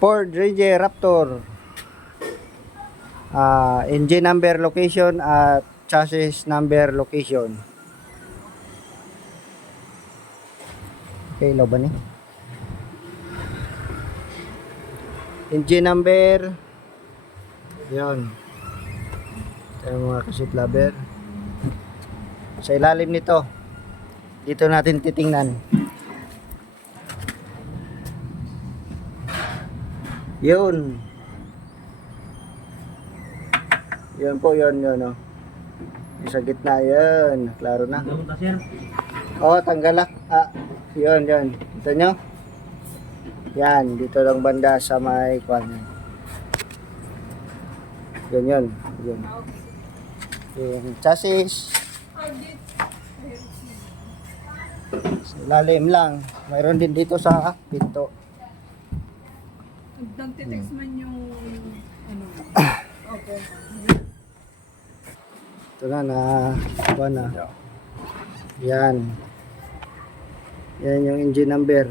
Ford Ranger Raptor. Engine number, location at chassis number, location. Okay, lo ba ni? Engine number. Yun. Ito yung mga kasit lover. Sa ilalim nito, dito natin titingnan. Yun. Yun po, yun. Oh. Yung sa gitna, yun. Klaro na. Oo, tanggalak. Yun. Ito nyo? Yan, dito lang banda sa may kwan. Yun. Yung chassis. Sa ilalim lang. Mayroon din dito sa pinto. Nagtitext man yung ano. Okay. Ito na kuha na. Yan. Yan yung engine number.